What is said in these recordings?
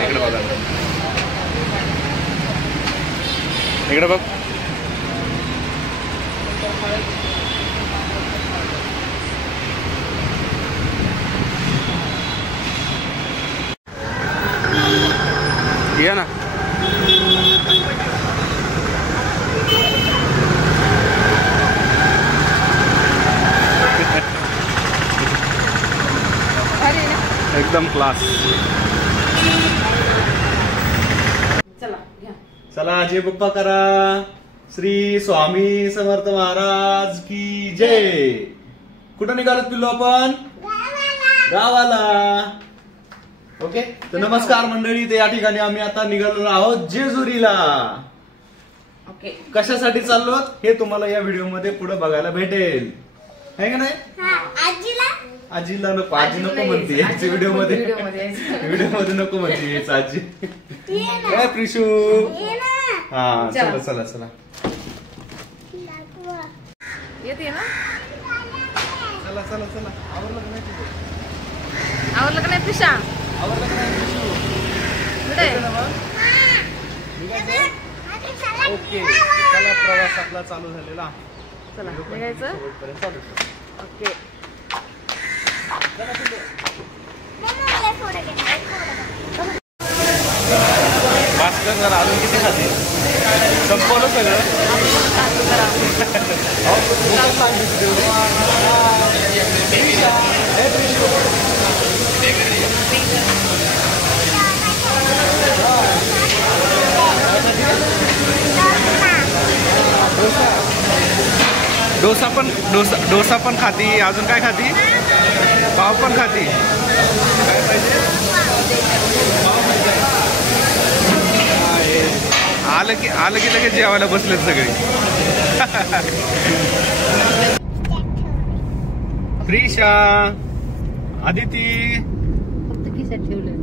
इकडं बघा, इकडे बघ. या ना. एकदम क्लास. चला जय बाप्पा करा. श्री स्वामी समर्थ महाराज की जय. कुठं निघालो पिल्लू आपण? गावाला. ओके, तर नमस्कार मंडळी. तर या ठिकाणी आम्ही आता निघालो आहोत जेजुरीला. ओके, कशासाठी चाललो हे तुम्हाला या व्हिडिओ मध्ये पुढे बघायला भेटेल, है का नाही? आजीला नको, आजी नको म्हणते व्हिडिओ मध्ये नको म्हणते आजी. काय प्रिशू? हा चला चला चला येते ना. चला चला चला. आवरलं का नाही? आवरलं का नाही प्रिशा? आवरलं का नाही प्रिशू? ओके, चला प्रवास आपला चालू झालेला. चला निघायचं. ओके, भास्कर जरा अजून किती खाते? संपवलं सगळं. डोसा पण खाती. अजून काय खाती? पाव पण खाती. काय पाहिजे? आलं की लगेच जेवायला बसलेत सगळे. प्रिशा, आदिती,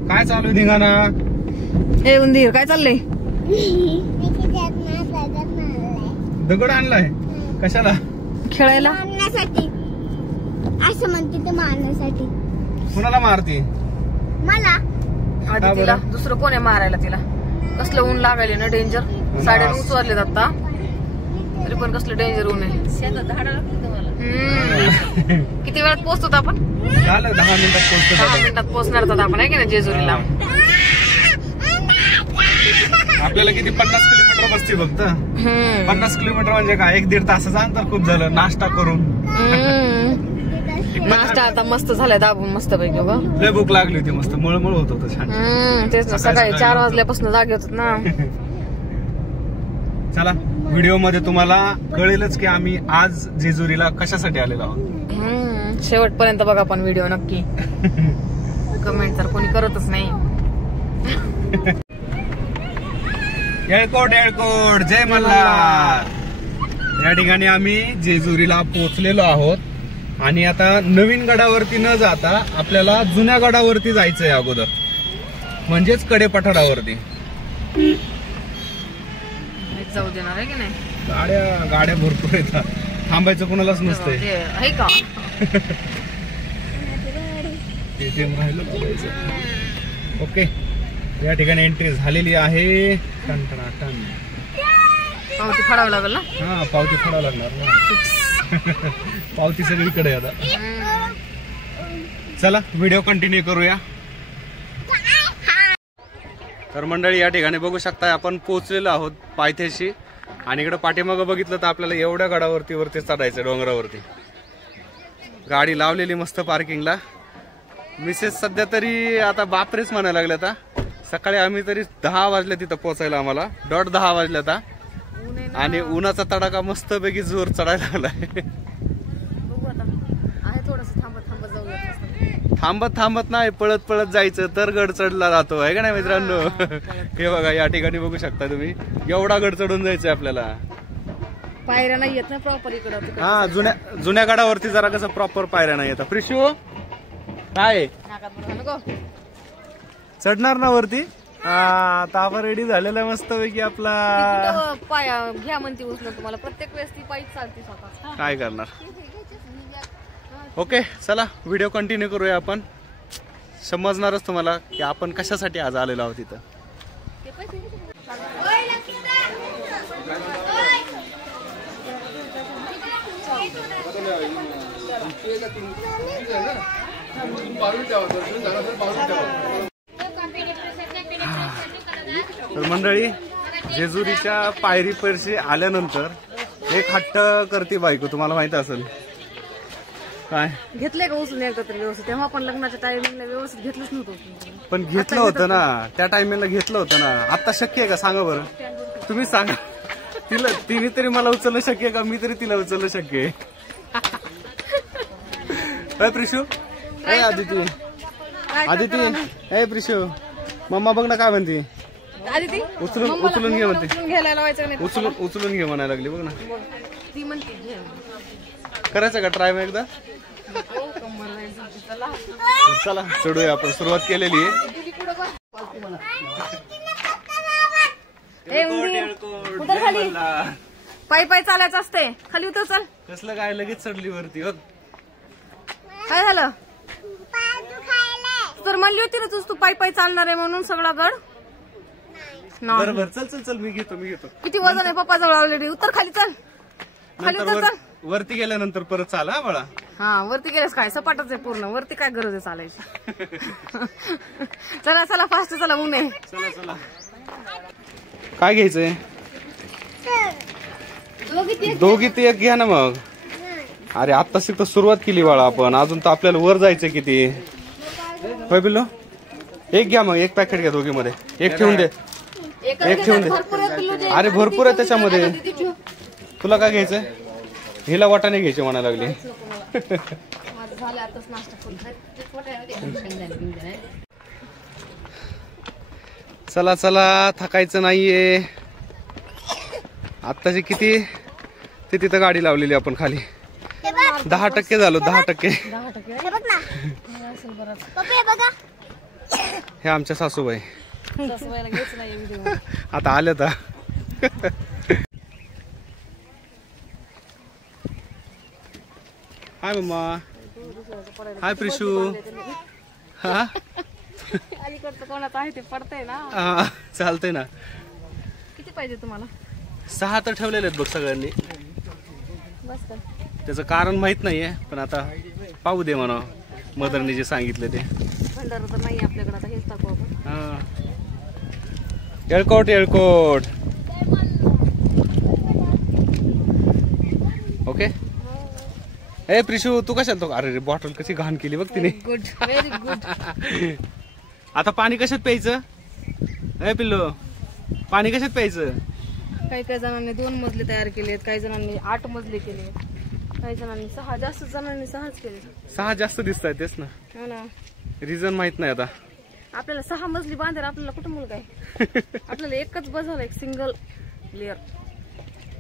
काय चालू धिंगाणा? हे उंदीर काय चाललंय? दगड आणलाय कशाला? खेळायला. असं म्हणते ते मारण्यासाठी. कुणाला मारती? मला. आधी तिला दुसरं कोणी मारायला? तिला कसलं ऊन लागायले ना, डेंजर. 9:30 वाजलेत आता, तरी पण कसलं डेंजर ऊन आहे. किती वेळात पोहोचतो आपण? झालं 10 मिनिटात पोहोचतो. 10 मिनिटात पोहोचणार होतात आपण, आहे की नाही जेजुरीला? आपल्याला किती 50 किलोमीटर बसते फक्त. 50 किलोमीटर म्हणजे काय, 1-1.5 तासाचं अंतर खूप झालं. नाश्ता करून नाश्ता आता मस्त झालाय दाबून मस्त पैकी. लय भूक लागली होती, मस्त मळमळ होत होतं छान. तेच ना, सकाळी 4 वाजल्यापासून जागे होतात ना. चला व्हिडिओ मध्ये तुम्हाला कळेलच की आम्ही आज जेजुरीला कशासाठी आलेलो आहोत. शेवटपर्यंत बघा पण व्हिडिओ नक्की. कमेंट तर कोणी करतच नाही. येळकोट येळकोट, जय मल्हार. या ठिकाणी आम्ही जेजुरीला पोहोचलेलो आहोत आणि आता नवीन गडावरती न जाता आपल्याला जुन्या गडावरती जायचंय अगोदर, म्हणजेच कडे पठारावरती. जाऊ देणार आहे की गाड्या नाही? गाड्या भरपूर येतात, थांबायचं कोणालाच नसतंय. आहे का? ओके, या ठिकाणी एंट्री झालेली आहे. पावती फाडावं लागेल ना? हा, पावती फाडावं लागणार ना. पावती सगळीकडे आता. चला व्हिडिओ कंटिन्यू करूया. तर मंडळी या ठिकाणी बघू शकता आपण पोहोचलेलो आहोत पायथ्याशी. आणि इकडे पाठीमागं बघितलं तर आपल्याला एवढ्या गडावरती चढायचं, डोंगरावरती. गाडी लावलेली मस्त पार्किंगला. मिसेस सध्या तरी आता बापरेच म्हणायला लागले. आता सकाळी आम्ही तरी 10 वाजले तिथं पोहोचायला, आम्हाला 10:30 वाजले आता. आणि उन्हाचा तडाखा मस्त पैकी जोर चढायला लागलाय. थांबत नाही, पळत पळत जायचं तर गड चढला जातो, आहे का नाही मित्रांनो? हे बघा या ठिकाणी बघू शकता तुम्ही, एवढा गड चढून जायचंय आपल्याला. पायऱ्या नाही येत ना प्रॉपर इकडं. हा, जुन्या गडावरती जरा कसं प्रॉपर पायऱ्या नाही येतात. प्रिशू काय चढणार ना वरती? आता आपण रेडी झालेला मस्त पैकी आपला. कुठं पाया घ्या म्हणते उचलून तुम्हाला प्रत्येक वेळेस ती पायीच चालते स्वतः. काय करणार. ओके चला व्हिडिओ कंटिन्यू करूया आपण. समजणारच तुम्हाला की आपण कशासाठी आज आलेलो आहोत तिथं. तर मंडळी जेजुरीच्या पायरीपाशी आल्यानंतर एक हट्ट करते बायको, तुम्हाला माहित असेल. काय घेतलंय का उचलून एकदा तरी व्यवस्थित? तेव्हा आपण लग्नाच्या टायमिंगला व्यवस्थित घेतलंच नव्हतं. पण घेतलं होतं ना त्या टायमिंगला, घेतलं होतं ना. आता शक्य आहे का सांगा बरं, तुम्ही सांगा. तिने तरी मला उचलणं शक्य आहे का, मी तरी तिला उचलणं शक्य आहे. प्रिशू ए आदिती, आदिती ए प्रिशू, मम्मा बघ ना काय म्हणते. उचलून घे म्हणते. उचलून घे म्हणायला लागली बघ ना. ती म्हणते करायचं का ट्राय मग एकदा. चला चढूया आपण, सुरुवात केलेली आहे. पायी पायी चालायचं असते. खाली उतर चल. कसलं काय लगेच चढली वरती बघ. काय झालं तर म्हणली होती ना तू पायी पायी चालणार आहे म्हणून सगळा गड. बरोबर चल चल चल मी घेतो. किती वजन आहे पप्पा जवळ ऑलरेडी. उतर खाली चल. खाली उतर चल. वरती गेल्यानंतर परत चाल हा बाळा. हा वरती गेल्यास काय सपाटच आहे पूर्ण. वरती काय गरज आहे चालायची. चला चला फास्ट चला ऊन आहे. चला चला. काय घ्यायचंय? दोघी ते एक घ्या ना मग. अरे आता तर सुरुवात केली बाळा आपण, अजून तर आपल्याला वर जायचंय किती. होय बिल्लो एक घ्या मग. एक पॅकेट घ्या दोघी मध्ये. एक ठेवून दे. एक ठेवून दे. अरे भरपूर आहे त्याच्यामध्ये. तुला काय घ्यायचंय? हिला वाटाणे घ्यायचे म्हणा लागली. चला चला थकायचं नाहीये. आत्ताची किती ते तिथं गाडी लावलेली आपण खाली. 10% झालो. 10%. हे आमच्या सासूबाई आता आल्या तर. हाय मम्मा. हाय प्रिशू. हा अलीकडचं कोणाचं आहे ते पडतंय ना. चालतंय ना. किती पाहिजे तुम्हाला? 6 तर ठेवलेले आहेत बघ सगळ्यांनी. बस कर. त्याचं कारण माहित नाहीये पण आता पाहू दे म्हणा. मदरने जे सांगितले ते. भंडारा तर नाही आपल्याकडे. आता हेच टाकू आपण. येळकोट येळकोट. ओके. ए प्रिशू तू कशाला तो. अरे बॉटल कशी घाण केली बघ तिने. Good very good. आता पाणी कशात प्यायचं? ए पिल्लू पाणी कशात प्यायचं? काही काही जणांनी 2 मजले तयार केले, काही जणांनी 8 मजले केले, काही जणांनी 6. जास्त जणांनी 6च केले. 6 जास्त दिसत आहेत तेच ना. हो ना. रिझन माहित नाही आता आपल्याला. 6 मजली बांधायला आपल्याला कुठं मुलगा आहे. आपल्याला एकच बस झाला. एक सिंगल लेअर.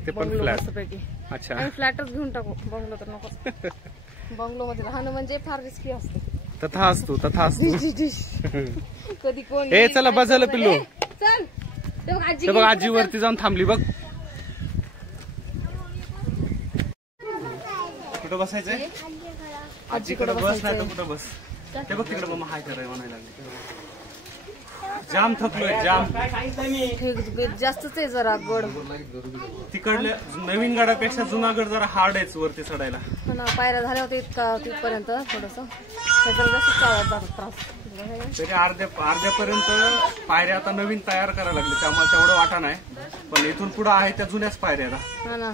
ते पण फ्लॅट. पैकी. अच्छा आणि फ्लॅटच घेऊन टाकू. बंगलो तर नको. बंगलो मध्ये राहणं म्हणजे फार रिस्की असते. तथा असतो तथा असतो. कधी कोण. ए चला बस झालं पिल्लू. चल. ते बघ आजी वरती जाऊन थांबली बघ. कुठं बसायचंय? आजीकडे बस नाही तर कुठं बस. ते बघ तिकडे मम्मा हाय करायला म्हणायला लागली. जाम थकलोय जाम. जास्तच आहे जरा गड. तिकडल्या नवीन गडापेक्षा जुना गड जरा हार्ड आहे वरती चढायला. पायऱ्या झाल्या होत्या इतका तिथपर्यंत थोडस. त्याच्याला जास्त चालत जातात त्रास. तरी अर्ध्यापर्यंत पायऱ्या आता नवीन तयार करायला लागले त्यामुळे तेवढं वाटा नाही. पण इथून पुढे आहे त्या जुन्याच पायऱ्या. हा ना.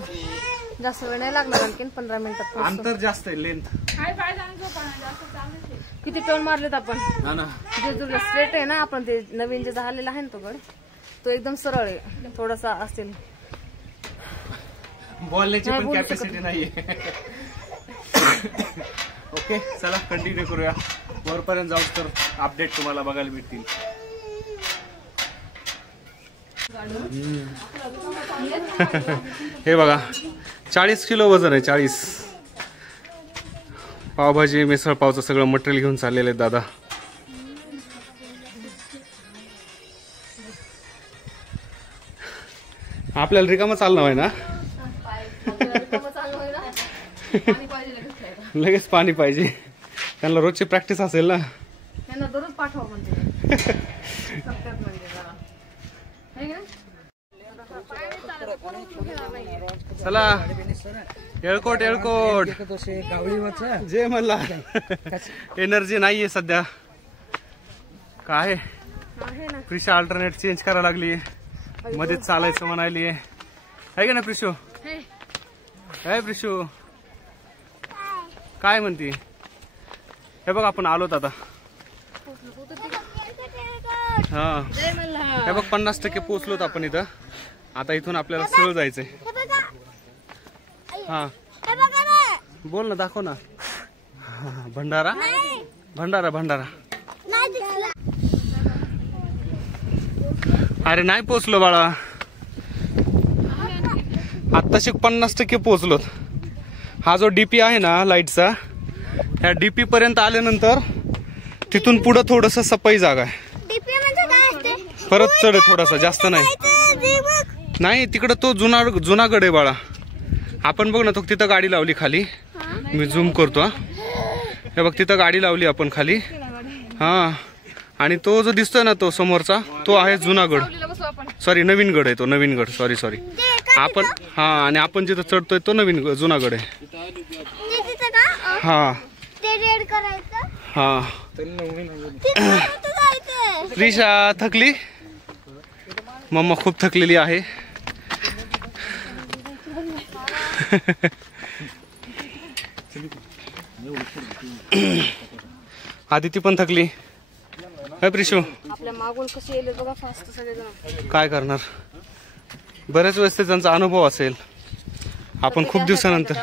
जास्त वेळ नाही लागणार. आणखीन 15 मिनिटात. अंतर जास्त आहे लेंथ. किती टर्न मारलेत आपण. हा ना. जेजुरीला स्ट्रेट आहे ना. आपण ते नवीन जे झालेला आहे ना तो गड तो एकदम सरळ आहे. थोडासा असेल बोलण्याची पण कॅपॅसिटी नाहीये. ओके चला कंटिन्यू करूया. वरपर्यंत जाऊ तर अपडेट तुम्हाला बघायला भेटतील. हे बघा 40 किलो वजन आहे. 40. पावभाजी मिसळ पावचं सगळं मटेरियल घेऊन चाललेलं आहे दादा. आपल्याला रिकामं चालणं आहे ना, लगेच पाणी पाहिजे. त्यांना रोजची प्रॅक्टिस असेल ना. त्यांना दररोज पाठवा म्हणजे चला येळकोट येळकोट जे म्हणला. एनर्जी नाहीये सध्या. काय प्रिशा अल्टरनेट चेंज करायला लागली, मध्येच चालायचं म्हणाली आहे का ना प्रिशू? हे प्रिशू काय म्हणती? हे बघ आपण आलोत आता. हा हे बघ 50% पोहोचलोत आपण इथं. आता इथून आपल्याला सरळ जायचंय. हा बोल ना, दाखव ना. भंडारा भंडारा भंडारा. अरे नाही पोचलो बाळा, आत्ताशी 50% पोहोचलोत. हा जो डीपी आहे ना लाईटचा, ह्या डीपी पर्यंत आल्यानंतर तिथून पुढं थोडस सपाई जागा आहे. परत चढ आहे थोडासा, जास्त नाही. तिकडं तो जुनागड आहे बाळा. आपण बघ ना, तो तिथं गाडी लावली खाली. मी झूम करतो. हे बघ तिथं गाडी लावली आपण खाली. हा आणि तो जो दिसतोय ना तो समोरचा, तो आहे जुनागड. सॉरी नवीन गड आहे तो, नवीन गड. सॉरी आपण. हा आणि आपण जिथं चढतोय तो नवीन जुनागड आहे. हा हा. प्रिशा थकली, मम्मा खूप थकलेली आहे. आदिती पण थकली. प्रिशू आपल्या मागून कसे येले बघा फास्ट सगळेजण. काय करणार, बऱ्याच वेळेस त्यांचा अनुभव असेल. आपण खूप दिवसानंतर.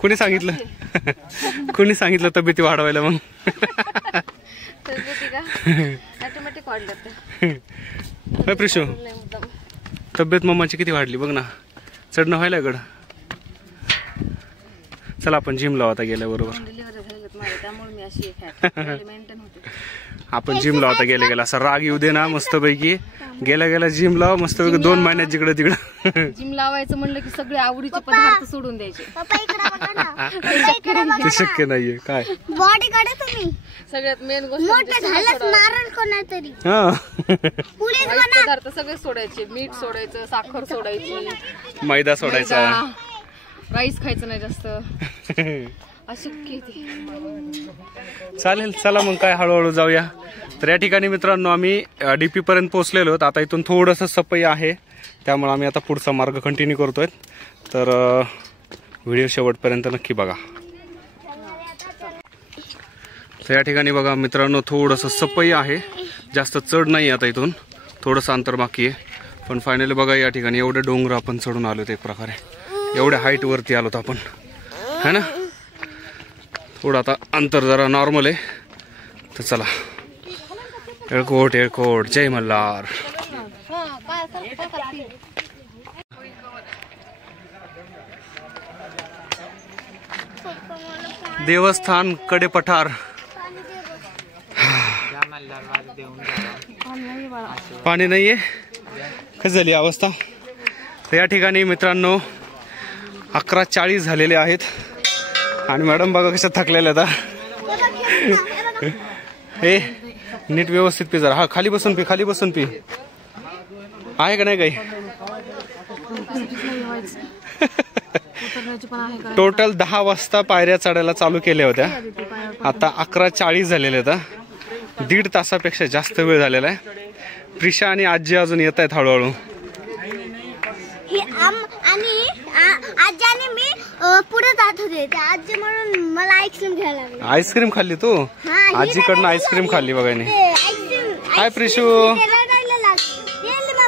कुणी सांगितलं कुणी सांगितलं तब्येती वाढवायला? मग ऑटोमॅटिक वाढलं. प्रिशू तब्येत मम्माची किती वाढली बघ ना. चढणं व्हायला गड. चला आपण जिम लावू आता गेल्याबरोबर. आपण जिम लावता गेल्या गेला असा राग येऊ दे ना, मस्तपैकी गेल्या जिम लाव मस्तपैकी. 2 महिन्यात जिकडे तिकडं जिम लावायचं म्हणलं की सगळे आवडीचे पदार्थ सोडून द्यायचे. ते शक्य नाहीये. काय बॉडी कडे तुम्ही सगळ्यात मेन गोष्ट नारळ कोणातरी पदार्थ सगळे सोडायचे. मीठ सोडायचं, साखर सोडायची, मैदा सोडायचा, राईस खायचं नाही जास्त. अशक्य ते. चालेल चला मग काय हळूहळू जाऊया. तर या ठिकाणी मित्रांनो आम्ही डीपी पर्यंत पोहोचलेलो आहोत. आता इथून थोडंसं सपई आहे, त्यामुळे आम्ही आता पुढचा मार्ग कंटिन्यू करतोय. तर व्हिडिओ शेवटपर्यंत नक्की बघा. तर या ठिकाणी बघा मित्रांनो थोडंसं सपई आहे, जास्त चढ नाही. आता इथून थोडंसं अंतर बाकी आहे, पण फायनली बघा या ठिकाणी एवढे डोंगर आपण चढून आलोत. एक प्रकारे एवढ्या हाईट वरती आलोत आपण, है ना. थोडं आता अंतर जरा नॉर्मल आहे. तर चला येळकोट येळकोट जय मल्हार. देवस्थान कडे पठार. पाणी नाहीये. कशी झाली अवस्था. तर या ठिकाणी मित्रांनो 11:40 झालेले आहेत आणि मॅडम बघा कशा थकलेल्या आता. हे नीट व्यवस्थित पी जरा. हा खाली बसून पी, खाली बसून पी. आहे का नाही काही. टोटल 10 वाजता पायऱ्या चढायला चालू केल्या होत्या. आता 11:40 झालेले आहेत. 1.5 तासापेक्षा जास्त वेळ झालेला आहे. प्रिशा आणि आजी अजून येत आहेत हळूहळू. आजी आणि मी पुढे जात होते. आजी म्हणून मला आईस्क्रीम घ्यायला लागली. आईस्क्रीम खाल्ली तू. आजीकडनं आईस्क्रीम खाल्ली बघा. हाय प्रिशू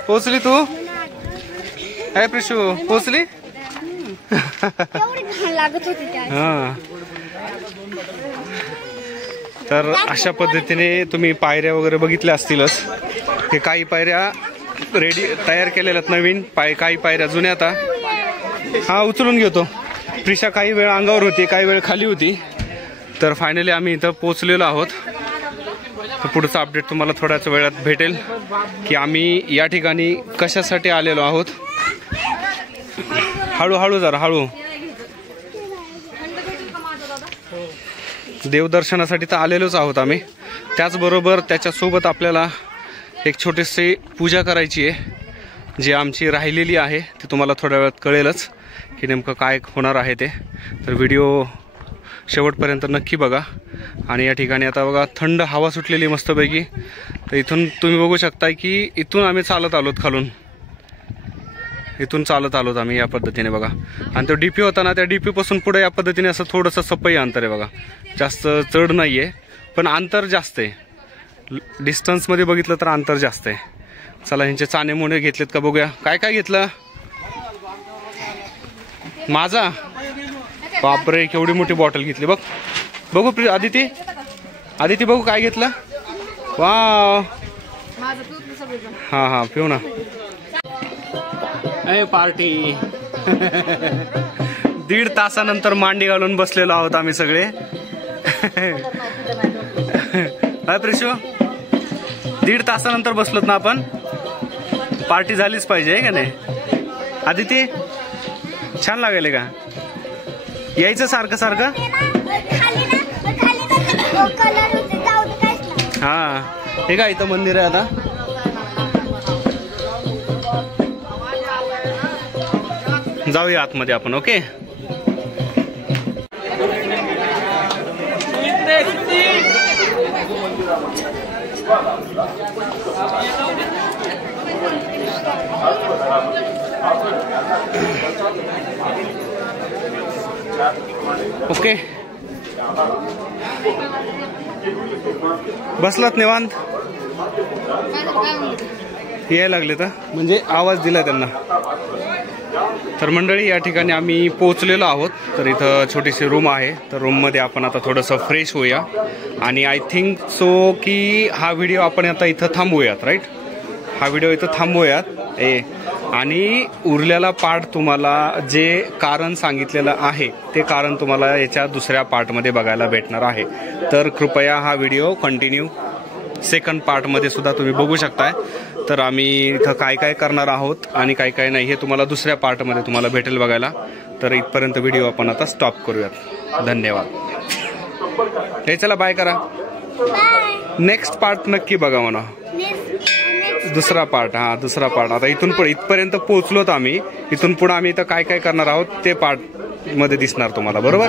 पोचली तू. हाय प्रिशू पोचली. लागत होती. हा तर अशा पद्धतीने तुम्ही पायऱ्या वगैरे बघितल्या असतीलच. हे काही पायऱ्या रेडी तयार केलेल्या आहेत नवीन, काही पायऱ्या जुन्या. आता हा उचलून घेतो. प्रिशा काही वेळ अंगावर होती, काही वेळ खाली होती. तर फायनली आम्ही इथं पोचलेलो आहोत. तर पुढचं अपडेट तुम्हाला थोड्याच वेळात भेटेल की आम्ही या ठिकाणी कशासाठी आलेलो आहोत. हळूहळू जरा हळू. देवदर्शनासाठी तर आलेलोच आहोत आम्ही. त्याचबरोबर त्याच्यासोबत आपल्याला एक छोटीशी पूजा करायची आहे जी आमची राहिलेली आहे. ती तुम्हाला थोड्या वेळात कळेलच की नेमकं काय होणार आहे ते. तर व्हिडिओ शेवटपर्यंत नक्की बघा. आणि या ठिकाणी आता बघा थंड हवा सुटलेली मस्तपैकी. तर इथून तुम्ही बघू शकता की इथून आम्ही चालत आलोत खालून. इथून चालत आलोत आम्ही या पद्धतीने बघा. आणि तो डीपी होता ना त्या डीपी पासून पुढे या पद्धतीने असं थोडंसं सपई अंतर आहे बघा. जास्त चढ नाही आहे पण अंतर जास्त आहे. डिस्टन्समध्ये बघितलं तर अंतर जास्त आहे. चला ह्यांचे चाणे मुणे घेतलेत का बघूया. काय काय घेतलं माझा. बापरे केवढी मोठी बॉटल घेतली बघ. बघू आदिती आदिती बघू काय घेतलं. वाव हां हां पिऊ ना. पार्टी 1.5 तासानंतर मांडी घालून बसलेलो आहोत आम्ही सगळे. हाय प्रिशू 1.5 तासानंतर बसलोत ना आपण. पार्टी झालीच पाहिजे का नाही. आदिती छान लागेल का यायचं सारखं सारखं. हा हे काय इथं मंदिर आहे आता. जाऊया आतमध्ये आपण. ओके ओके बसलात निवांत. यायला लागले तर म्हणजे आवाज दिला त्यांना. तर मंडळी या ठिकाणी आम्ही पोहोचलेलो आहोत. तर इथं छोटीशी रूम आहे. तर रूममध्ये आपण आता थोडंसं फ्रेश होऊया. आणि आय थिंक सो की हा व्हिडिओ आपण आता इथं थांबवूयात. राईट हा व्हिडिओ इथं थांबवूयात. आणि उरलेला पार्ट तुम्हाला जे कारण सांगितलेलं आहे ते कारण तुम्हाला याच्या दुसऱ्या पार्टमध्ये बघायला भेटणार आहे. तर कृपया हा व्हिडिओ कंटिन्यू सेकंड पार्टमध्ये सुद्धा तुम्ही बघू शकताय. तर आम्ही इथं काय काय करणार आहोत आणि काय काय नाही हे तुम्हाला दुसऱ्या पार्टमध्ये तुम्हाला भेटेल बघायला. तर इथपर्यंत व्हिडिओ आपण आता स्टॉप करूयात. धन्यवाद. हे चला बाय करा. नेक्स्ट पार्ट नक्की बघा म्हणा. दुसरा पार्ट. हा दुसरा पार्ट. आता इथून पुढे इथपर्यंत पोहोचलोत आम्ही. इथून पुढे आम्ही इथं काय काय करणार आहोत ते पार्ट मध्ये दिसणार तुम्हाला. बरोबर.